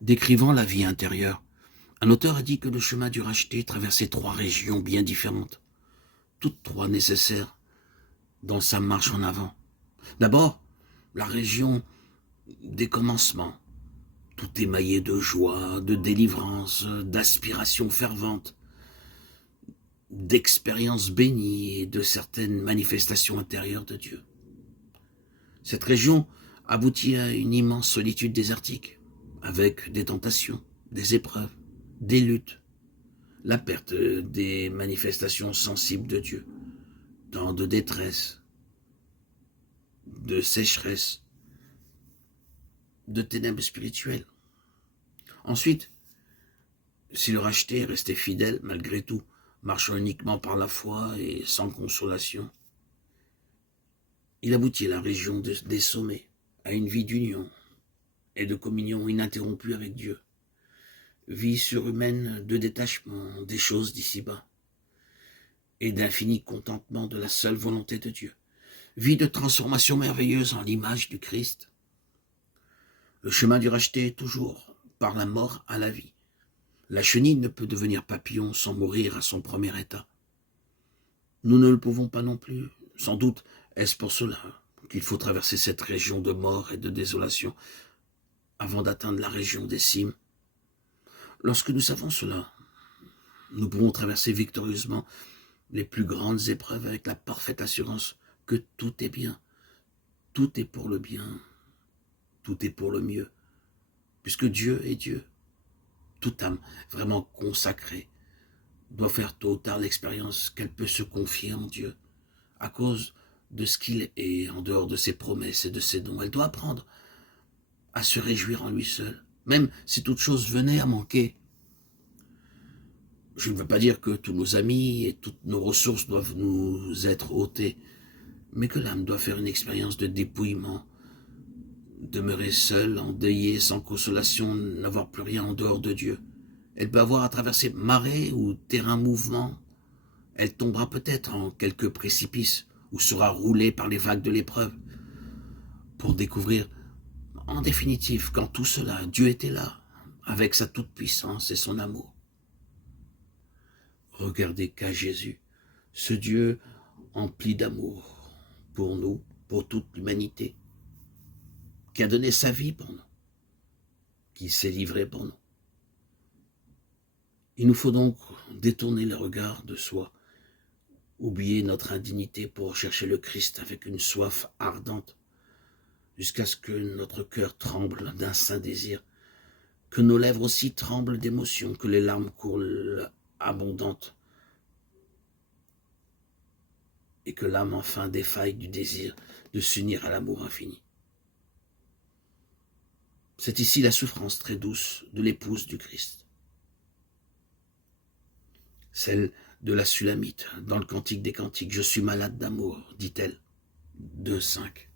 Décrivant la vie intérieure, un auteur a dit que le chemin du racheté traversait 3 régions bien différentes, toutes 3 nécessaires dans sa marche en avant. D'abord, la région des commencements, tout émaillé de joie, de délivrance, d'aspiration fervente, d'expériences bénies et de certaines manifestations intérieures de Dieu. Cette région aboutit à une immense solitude désertique, avec des tentations, des épreuves, des luttes, la perte des manifestations sensibles de Dieu, temps de détresse, de sécheresse, de ténèbres spirituelles. Ensuite, si le racheté restait fidèle malgré tout, marchant uniquement par la foi et sans consolation, il aboutit à la région des sommets, à une vie d'union et de communion ininterrompue avec Dieu, vie surhumaine de détachement des choses d'ici-bas et d'infini contentement de la seule volonté de Dieu, vie de transformation merveilleuse en l'image du Christ. Le chemin du racheté est toujours par la mort à la vie. La chenille ne peut devenir papillon sans mourir à son premier état. Nous ne le pouvons pas non plus. Sans doute est-ce pour cela qu'il faut traverser cette région de mort et de désolation avant d'atteindre la région des cimes. Lorsque nous savons cela, nous pourrons traverser victorieusement les plus grandes épreuves avec la parfaite assurance que tout est bien, tout est pour le bien, tout est pour le mieux, puisque Dieu est Dieu. Toute âme vraiment consacrée doit faire tôt ou tard l'expérience qu'elle peut se confier en Dieu à cause de ce qu'il est en dehors de ses promesses et de ses dons. Elle doit apprendre à se réjouir en lui seul, même si toute chose venait à manquer. Je ne veux pas dire que tous nos amis et toutes nos ressources doivent nous être ôtées, mais que l'âme doit faire une expérience de dépouillement, demeurer seule, endeuillée, sans consolation, n'avoir plus rien en dehors de Dieu. Elle peut avoir à traverser marée ou terrain mouvement. Elle tombera peut-être en quelque précipice ou sera roulée par les vagues de l'épreuve pour découvrir, en définitive, qu'en tout cela, Dieu était là, avec sa toute-puissance et son amour. Regardez qu'à Jésus, ce Dieu empli d'amour pour nous, pour toute l'humanité, qui a donné sa vie pour nous, qui s'est livré pour nous. Il nous faut donc détourner le regard de soi, oublier notre indignité pour chercher le Christ avec une soif ardente, jusqu'à ce que notre cœur tremble d'un saint désir, que nos lèvres aussi tremblent d'émotion, que les larmes coulent abondantes, et que l'âme enfin défaille du désir de s'unir à l'amour infini. C'est ici la souffrance très douce de l'épouse du Christ. Celle de la Sulamite, dans le Cantique des Cantiques. « Je suis malade d'amour », dit-elle, 2,5.